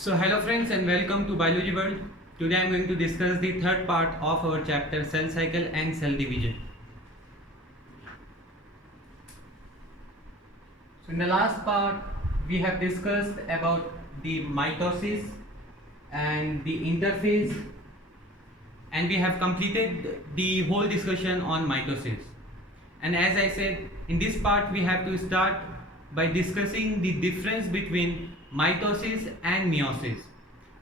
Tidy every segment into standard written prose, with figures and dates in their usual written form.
So hello friends and welcome to Biology World. Today I am going to discuss the third part of our chapter cell cycle and cell division. So in the last part we have discussed about the mitosis and the interphase, and we have completed the whole discussion on mitosis. And as I said, in this part we have to start by discussing the difference between mitosis and meiosis.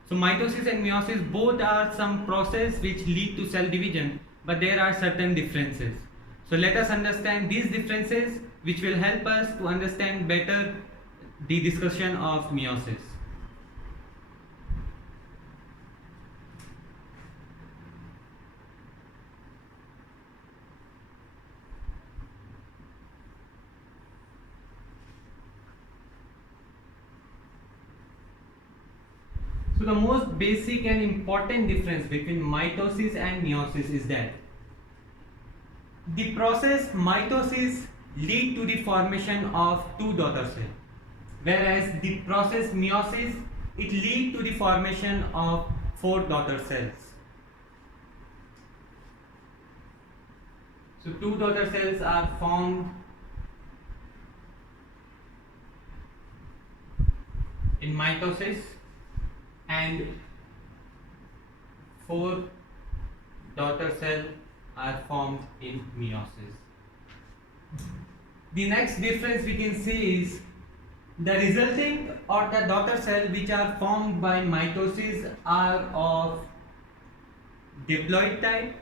So mitosis and meiosis both are some process which lead to cell division, but there are certain differences. So let us understand these differences, which will help us to understand better the discussion of meiosis. So the most basic and important difference between mitosis and meiosis is that the process mitosis lead to the formation of two daughter cells, whereas the process meiosis it lead to the formation of four daughter cells. So two daughter cells are formed in mitosis and four daughter cells are formed in meiosis. The next difference we can see is the resulting or the daughter cell which are formed by mitosis are of diploid type,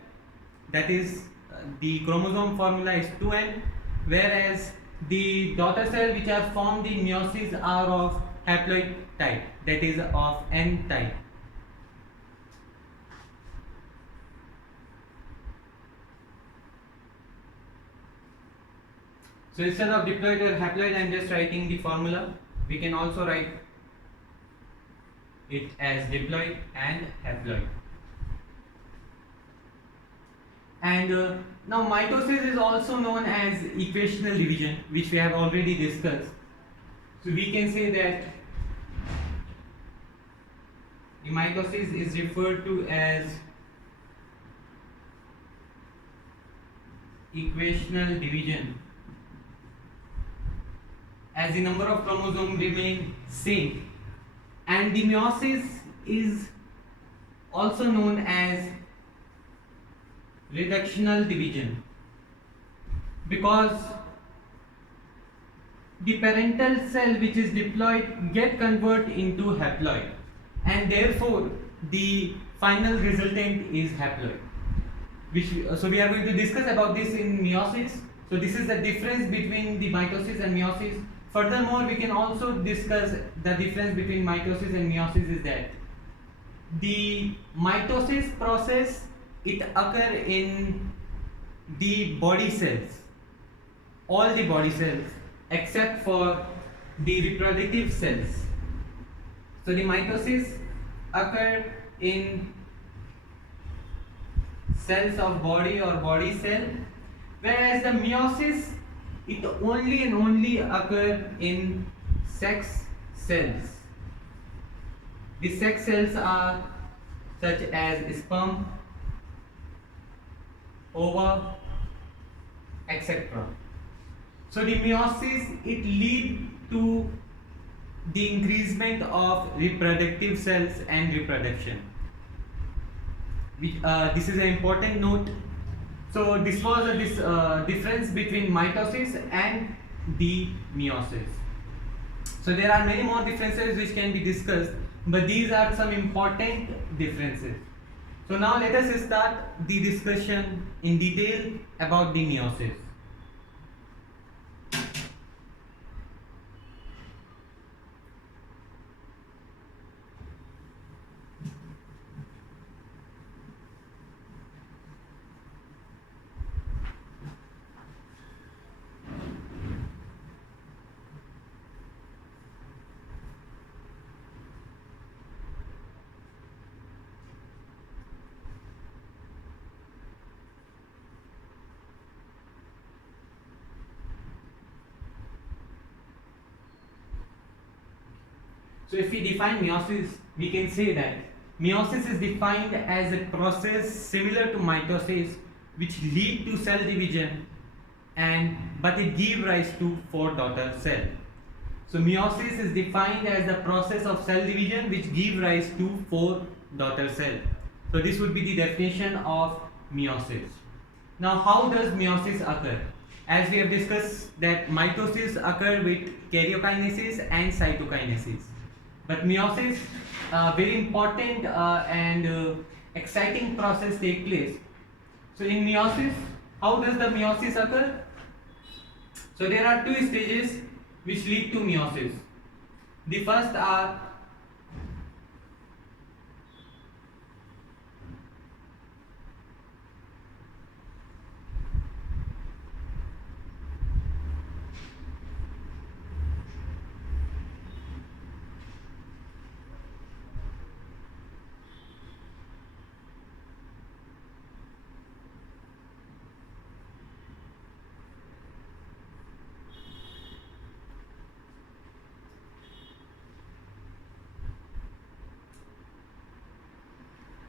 that is the chromosome formula is 2n, whereas the daughter cell which are formed in meiosis are of haploid type, that is of n type. So instead of diploid or haploid, I am just writing the formula. We can also write it as diploid and haploid. And now mitosis is also known as equational division, which we have already discussed. So we can say that the mitosis is referred to as equational division, as the number of chromosomes remain same, and the meiosis is also known as reductional division, because the parental cell which is diploid get converted into haploid, and therefore the final resultant is haploid, so we are going to discuss about this in meiosis. So this is the difference between the mitosis and meiosis. Furthermore, we can also discuss the difference between mitosis and meiosis is that the mitosis process it occur in the body cells, all the body cells except for the reproductive cells. So the mitosis occur in cells of body or body cell, whereas the meiosis it only and only occur in sex cells. The sex cells are such as sperm, ova, etc. So the meiosis it lead to the increasement of reproductive cells and reproduction. This is an important note. So this was a difference between mitosis and the meiosis. So there are many more differences which can be discussed, but these are some important differences. So now let us start the discussion in detail about the meiosis. So if we define meiosis, we can say that meiosis is defined as a process similar to mitosis which lead to cell division but it give rise to 4 daughter cell. So meiosis is defined as the process of cell division which give rise to 4 daughter cell. So this would be the definition of meiosis. Now how does meiosis occur? As we have discussed that mitosis occur with karyokinesis and cytokinesis. But meiosis, very important and exciting process take place. So in meiosis, how does the meiosis occur? So there are 2 stages which lead to meiosis. The first are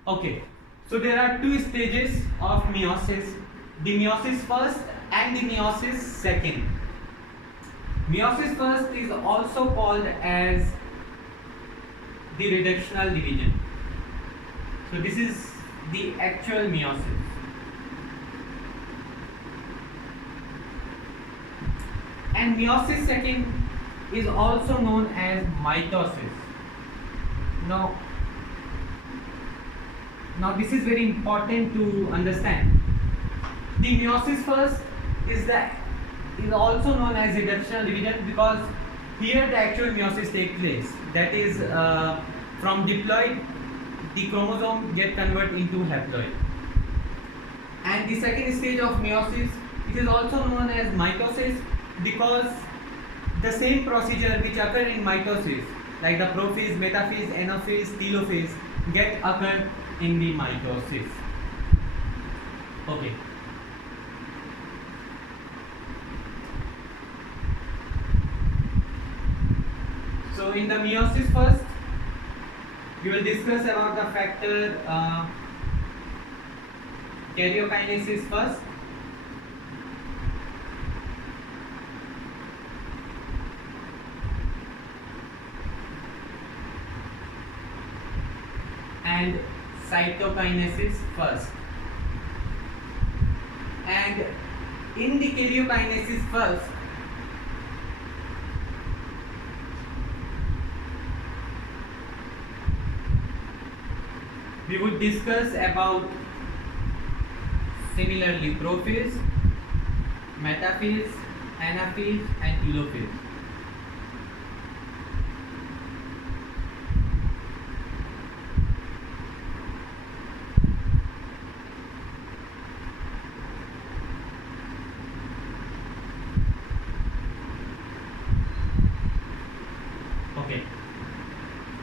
okay. So there are 2 stages of meiosis, the meiosis first and the meiosis second. Meiosis first is also called as the reductional division. So this is the actual meiosis. And meiosis second is also known as mitosis. Now this is very important to understand. The meiosis first is also known as reductional division because here the actual meiosis takes place. That is from diploid the chromosome get converted into haploid. And the second stage of meiosis, it is also known as mitosis because the same procedure which occur in mitosis like the prophase, metaphase, anaphase, telophase get occur in the mitosis. Okay. So in the meiosis first, we will discuss about the factor karyokinesis first. And cytokinesis first. And in the karyokinesis first, we would discuss about similarly prophase, metaphase, anaphase and telophase.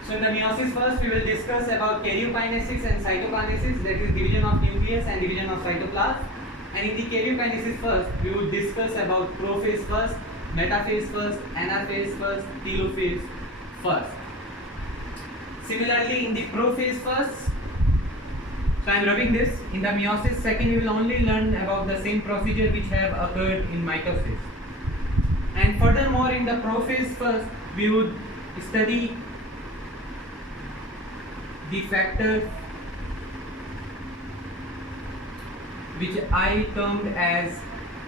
So in the meiosis first, we will discuss about karyokinesis and cytokinesis, that is division of nucleus and division of cytoplasm. And in the karyokinesis first, we will discuss about prophase first, metaphase first, anaphase first, telophase first. Similarly, in the prophase first, so I am rubbing this. In the meiosis second, we will only learn about the same procedure which have occurred in mitosis. And furthermore, in the prophase first, we would study the factors which I termed as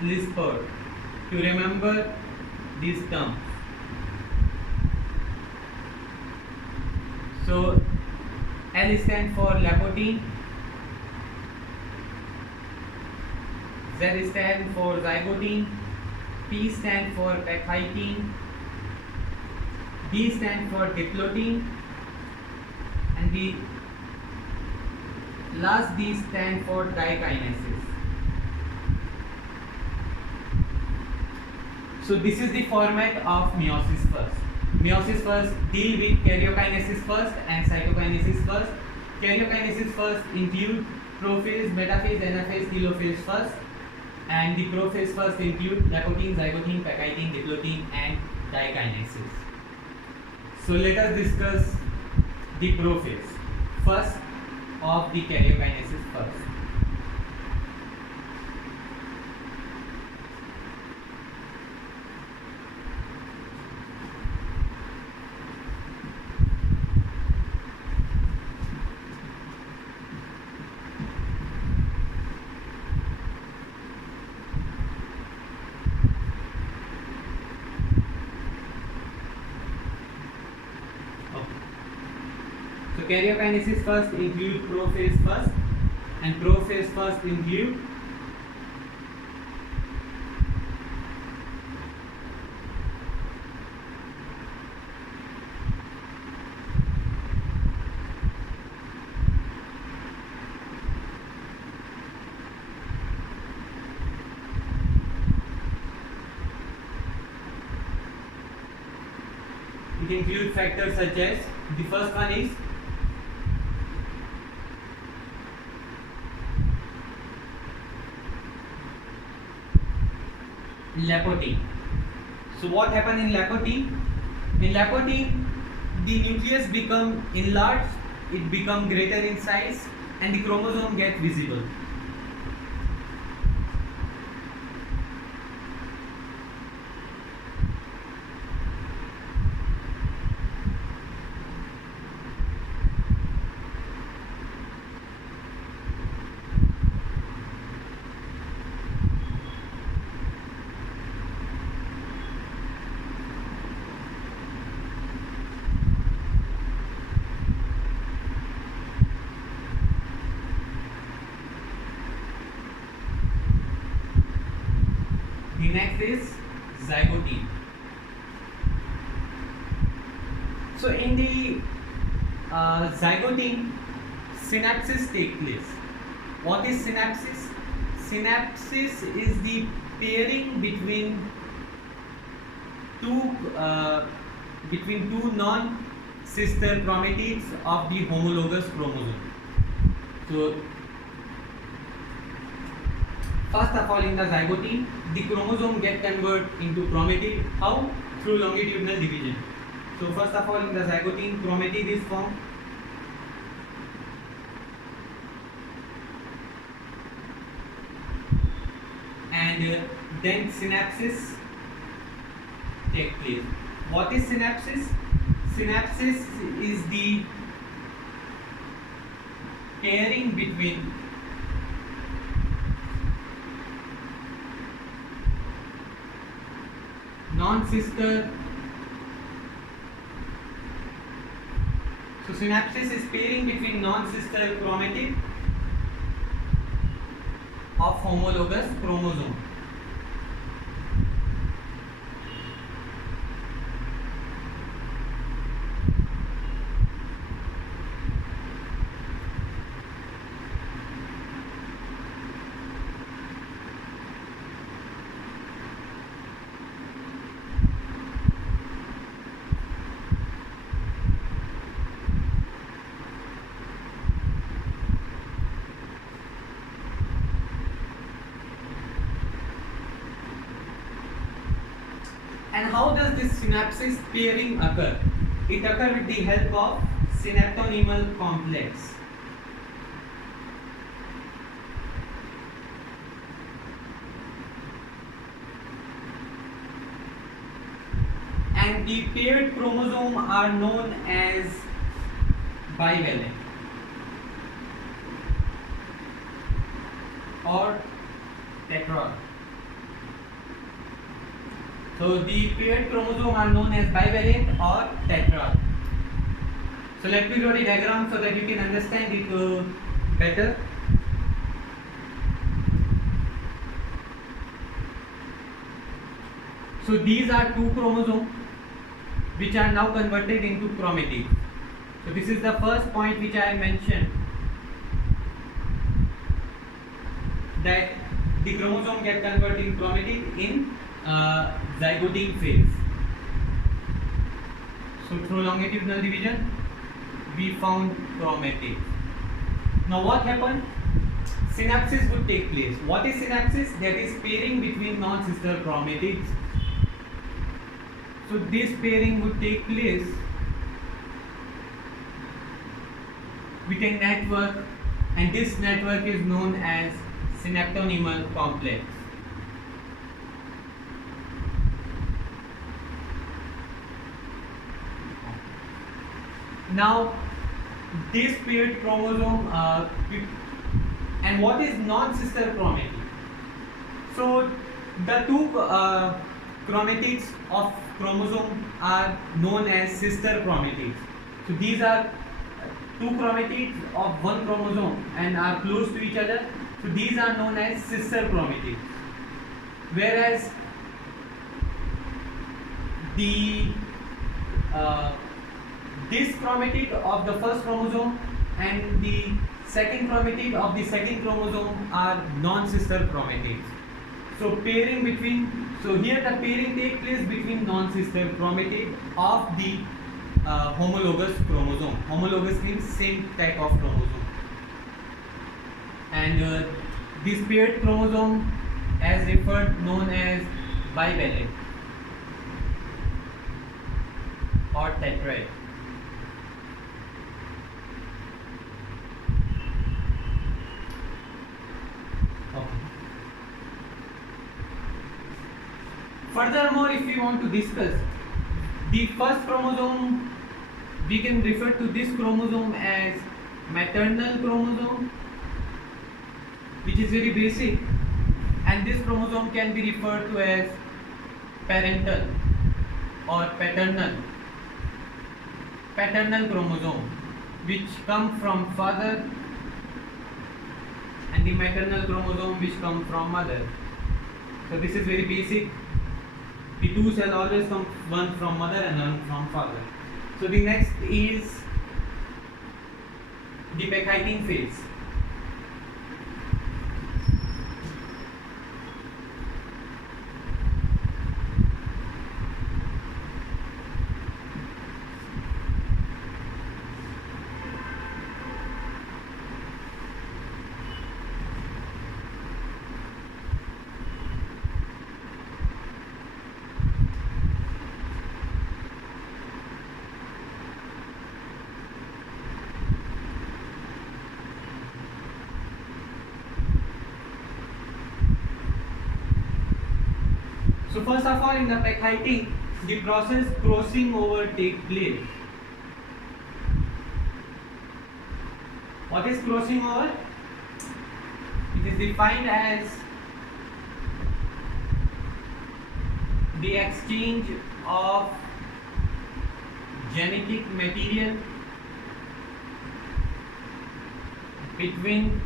LISPER. To remember these terms. So L stands for Lapotin, Z stands for zygotin, P stands for pachytin, D stands for diplotin, and the last D stands for dikinesis. So this is the format of meiosis first. Meiosis first deal with karyokinesis first and cytokinesis first. Karyokinesis first include prophase, metaphase, anaphase, telophase first, and the prophase first include lapotin, zygotin, pachytin, diplotin and dikinesis. So let us discuss the prophase first of the karyokinesis first. So karyokinesis first include prophase first, and prophase first include factors such as, the first one is Lapote. So what happened in Lapote? In Lapote, the nucleus become enlarged, it become greater in size, and the chromosome get visible. The next is zygote. So in the zygote, synapses take place. What is synapses? Synapses is the pairing between two non-sister chromatids of the homologous chromosome. So first of all, in the zygote, the chromosome get converted into chromatid. How? Through longitudinal division. So first of all, in the zygote, chromatid is formed. And then synapses take place. What is synapses? Synapses is the pairing between non-sister. So synapses is pairing between non-sister chromatid of homologous chromosome. And how does this synapses pairing occur? It occurs with the help of synaptonemal complex. And the paired chromosome are known as bivalent or tetrad. So the paired chromosome are known as bivalent or tetrad. So let me draw the diagram so that you can understand it better. So these are two chromosomes which are now converted into chromatids. So this is the first point which I mentioned, that the chromosome get converted in chromatid in zygotic phase. So through longitudinal division we found chromatids. Now what happened? Synapses would take place. What is synapses? That is pairing between non-sister chromatids. So this pairing would take place with a network, and this network is known as synaptonymal complex. Now, this paired chromosome, and what is non-sister chromatid? So, the two chromatids of chromosome are known as sister chromatids. So, these are two chromatids of one chromosome and are close to each other. So, these are known as sister chromatids. Whereas the this chromatid of the first chromosome and the second chromatid of the second chromosome are non-sister chromatids. So pairing between, so here the pairing takes place between non-sister chromatid of the homologous chromosome. Homologous means same type of chromosome. And this paired chromosome, as referred, known as bivalent or tetrad. Furthermore, if we want to discuss the first chromosome, we can refer to this chromosome as maternal chromosome, which is very basic, and this chromosome can be referred to as parental or paternal chromosome, which come from father, and the maternal chromosome which come from mother. So this is very basic. The two shall always come, one from mother and one from father. So the next is the Pecheiting phase. So first of all, in the Pecheiting, the process crossing over takes place. What is crossing over? It is defined as the exchange of genetic material between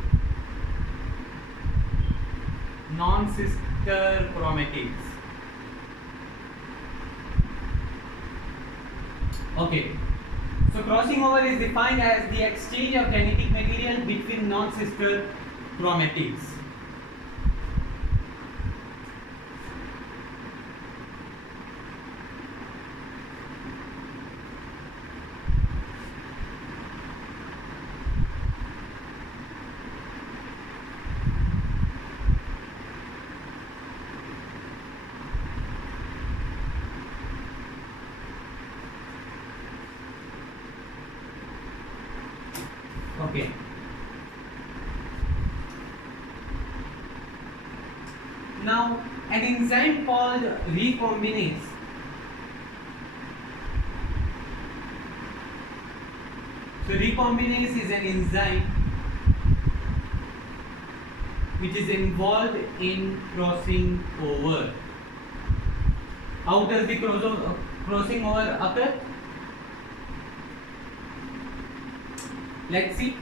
non-sister chromatids. Okay, so crossing over is defined as the exchange of genetic material between non-sister chromatids. Okay. Now, an enzyme called recombinase So recombinase is an enzyme which is involved in crossing over. How does the crossing over occur? Let's see.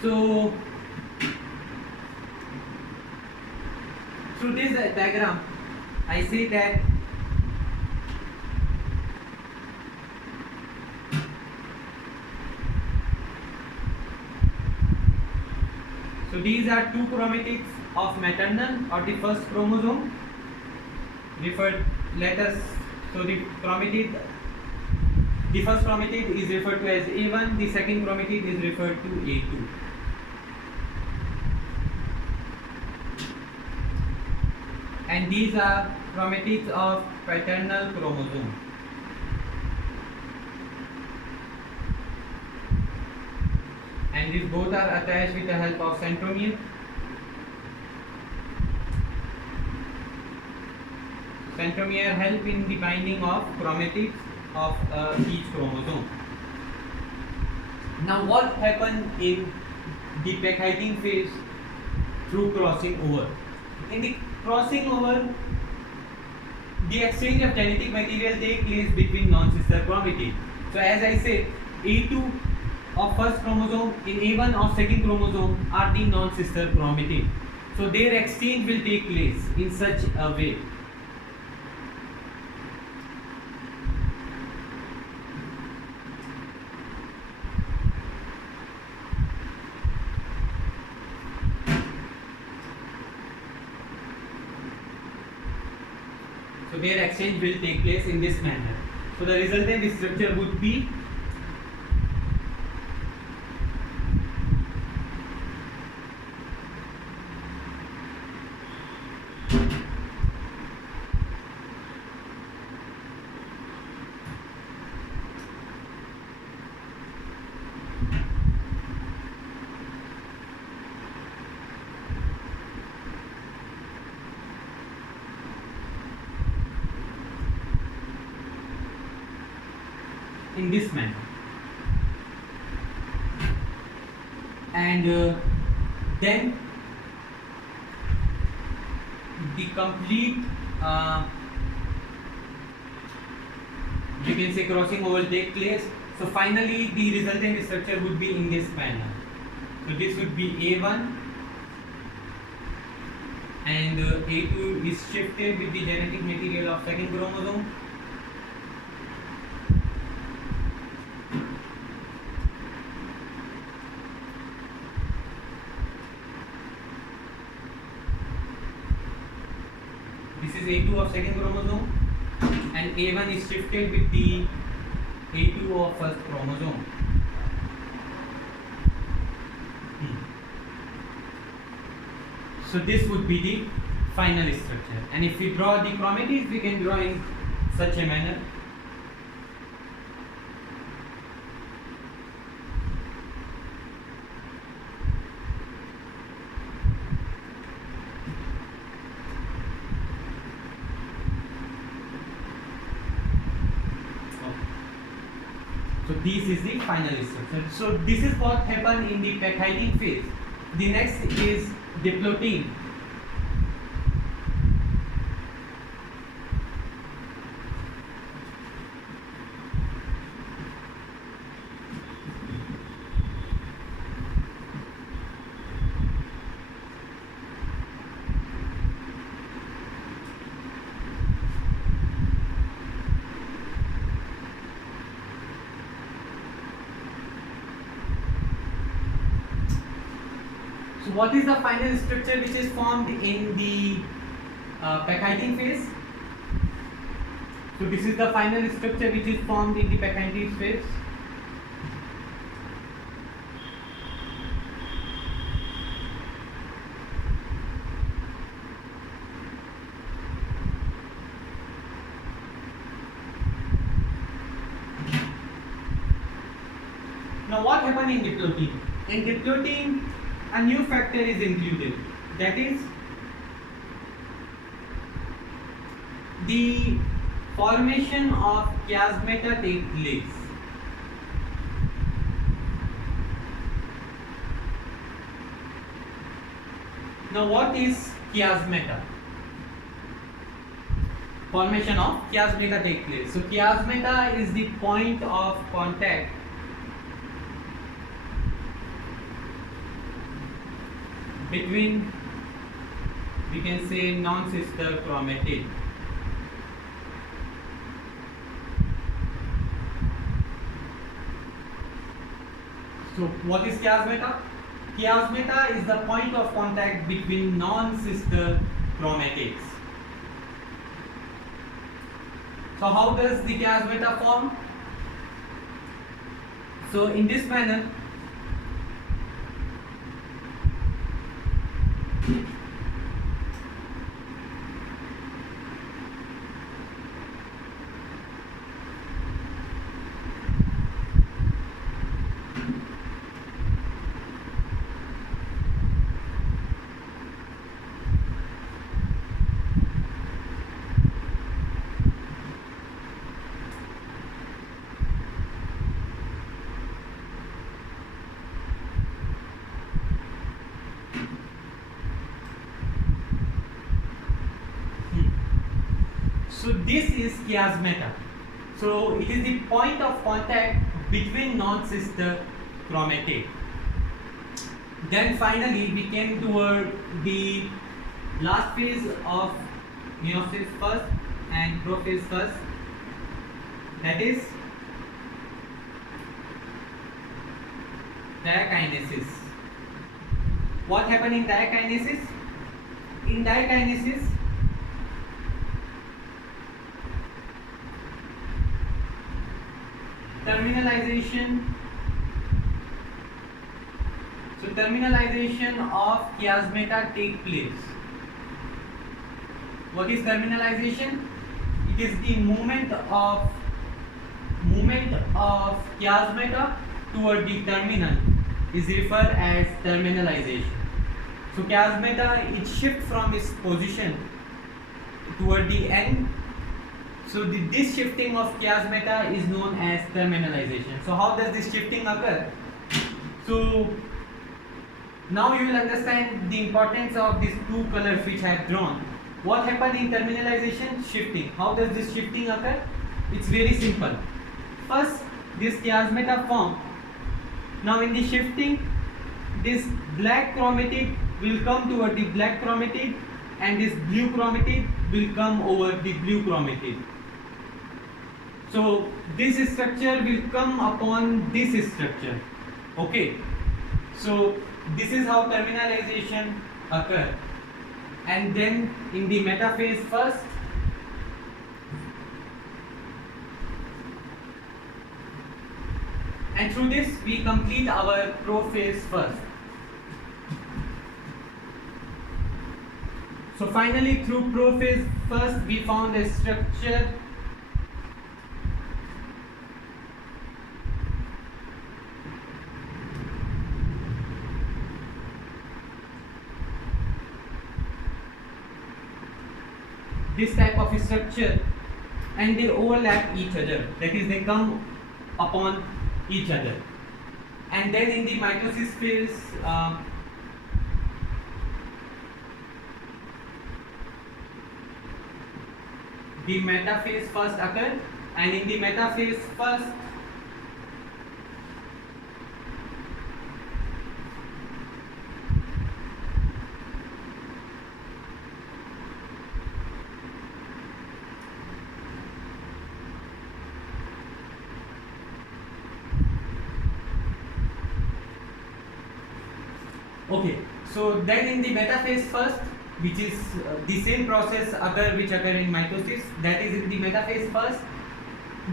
So through this diagram, I say that these are two chromatids of maternal or the first chromosome. The first chromatid is referred to as A1, the second chromatid is referred to A2. And these are chromatids of paternal chromosome. and these both are attached with the help of centromere. Centromere help in the binding of chromatids of each chromosome. Now what happens in the Pechheiting phase through crossing over? In the crossing over, the exchange of genetic material takes place between non-sister chromatids. So as I said, A2 of first chromosome and A1 of second chromosome are the non-sister chromatids. So their exchange will take place in such a way. So their exchange will take place in this manner. So the resultant structure would be in this manner, and then the complete you can say crossing over will take place. So finally the resultant structure would be in this manner. So this would be A1 and A2 is shifted with the genetic material of second chromosome. This is A2 of second chromosome and A1 is shifted with the A2 of first chromosome. So this would be the final structure, and if we draw the chromatids, we can draw in such a manner. So this is the final structure. So this is what happened in the Pechheiting phase. The next is diplotin. So what is the final structure which is formed in the Pechheiting phase? So this is the final structure which is formed in the Pechheiting phase. Now what happened in diplotin? In diplotin, a new factor is included, that is the formation of chiasmata takes place. Now what is chiasmata? Formation of chiasmata takes place. So chiasmata is the point of contact between, we can say, non-sister chromatid. So what is chiasmata? Chiasmata is the point of contact between non-sister chromatids. So how does the chiasmata form? So in this manner, So this is chiasmata. So it is the point of contact between non-sister chromatid. Then finally we came toward the last phase of meiosis first and prophase first, that is diakinesis. What happened in diakinesis? In diakinesis, terminalization. So terminalization of chiasmata take place. What is terminalization? It is the movement of chiasmata toward the terminal is referred as terminalization. So chiasmata, it shifts from its position toward the end. So this shifting of chiasmata is known as terminalization. So how does this shifting occur? So now you will understand the importance of these two colors which I have drawn. What happened in terminalization? Shifting. How does this shifting occur? It's very simple. First, this chiasmata form. Now in the shifting, this black chromatid will come toward the black chromatid and this blue chromatid will come over the blue chromatid. So this structure will come upon this structure. Okay. So this is how terminalization occurs. And then in the metaphase first, and through this we complete our prophase first. So finally through prophase first we found a structure this type of structure, and they overlap each other, that is they come upon each other. And then in the mitosis phase the metaphase first occurred, and in the metaphase first okay, so then in the metaphase first, which is the same process which occur in mitosis, that is in the metaphase first,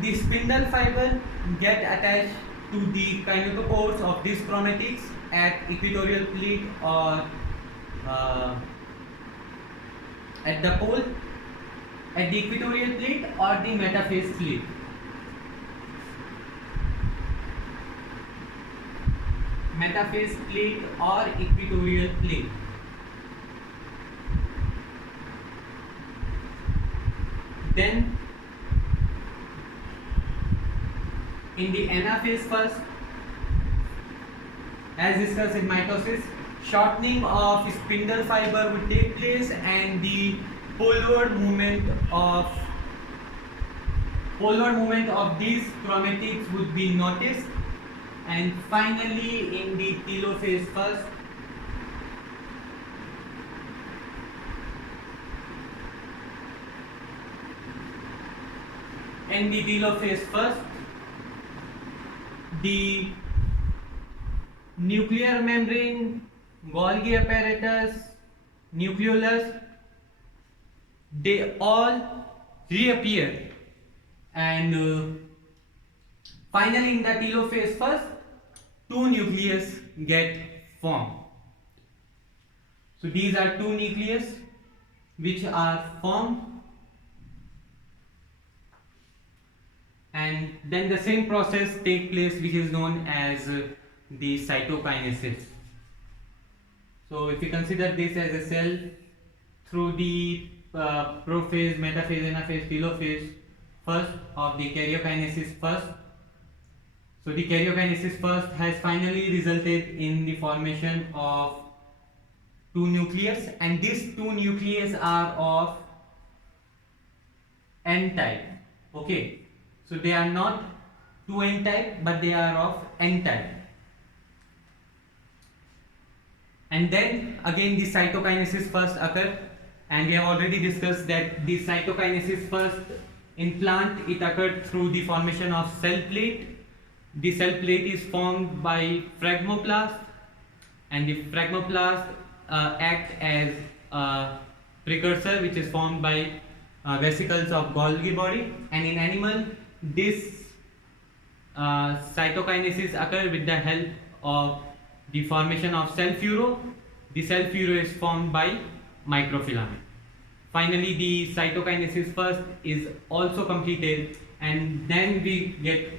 the spindle fiber get attached to the kinetochores of these chromatids at equatorial plate or at the pole, at the equatorial plate or the metaphase plate. Metaphase plate or equatorial plate. Then in the anaphase first, as discussed in mitosis, shortening of spindle fiber would take place and the poleward movement of these chromatids would be noticed. And finally in the telophase first, the nuclear membrane, Golgi apparatus, nucleolus, they all reappear, and finally in the telophase first, two nucleus get formed. So these are two nucleus which are formed, and then the same process take place which is known as the cytokinesis. So if you consider this as a cell, through the prophase, metaphase, anaphase, telophase first of the karyokinesis first. So the karyokinesis first has finally resulted in the formation of two nucleus, and these two nucleus are of N type. Okay, so they are not 2N type, but they are of N type. And then again the cytokinesis first occur, and we have already discussed that the cytokinesis first in plant, it occurred through the formation of cell plate. The cell plate is formed by phragmoplast, and the phragmoplast act as a precursor which is formed by vesicles of Golgi body, and in animal this cytokinesis occur with the help of the formation of cell furrow. The cell furrow is formed by microfilament. Finally, the cytokinesis first is also completed, and then we get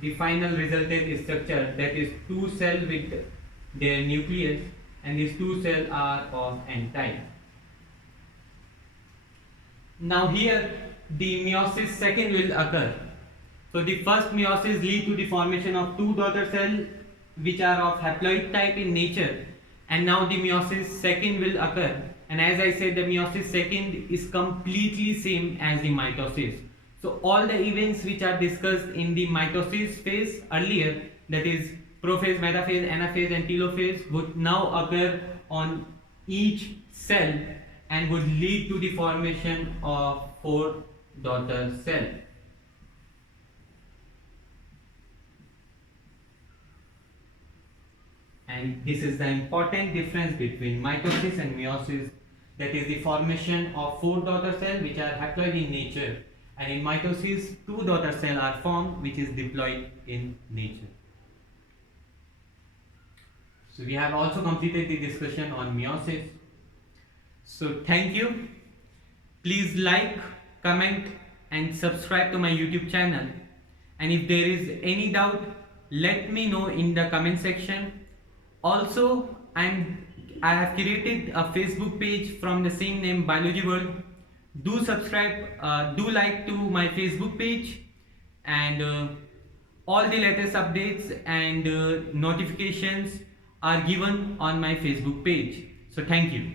the final resultant structure, that is two cells with their nucleus, and these two cells are of N type. Now here the meiosis second will occur. So the first meiosis lead to the formation of two daughter cells which are of haploid type in nature, and now the meiosis second will occur, and as I said, the meiosis second is completely same as the mitosis. So all the events which are discussed in the mitosis phase earlier, that is prophase, metaphase, anaphase and telophase, would now occur on each cell and would lead to the formation of four daughter cells. And this is the important difference between mitosis and meiosis, that is the formation of four daughter cells which are haploid in nature, and in mitosis two daughter cells are formed which is diploid in nature. So we have also completed the discussion on meiosis. So thank you. Please like, comment and subscribe to my YouTube channel, and if there is any doubt, let me know in the comment section. Also, I have created a Facebook page from the same name, Biology World. Do subscribe, do like to my Facebook page, and all the latest updates and notifications are given on my Facebook page. So thank you.